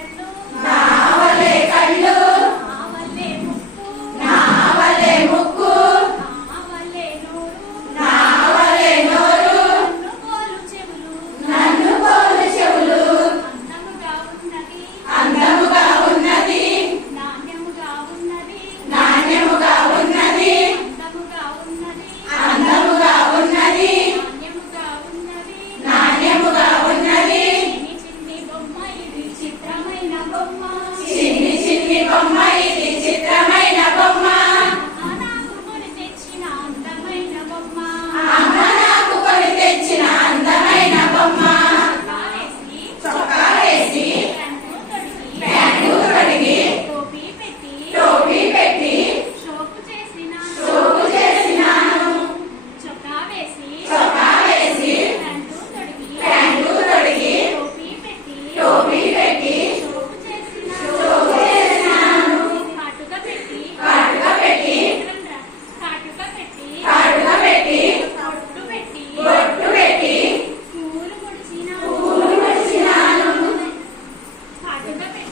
and não, mãe. Imagínate.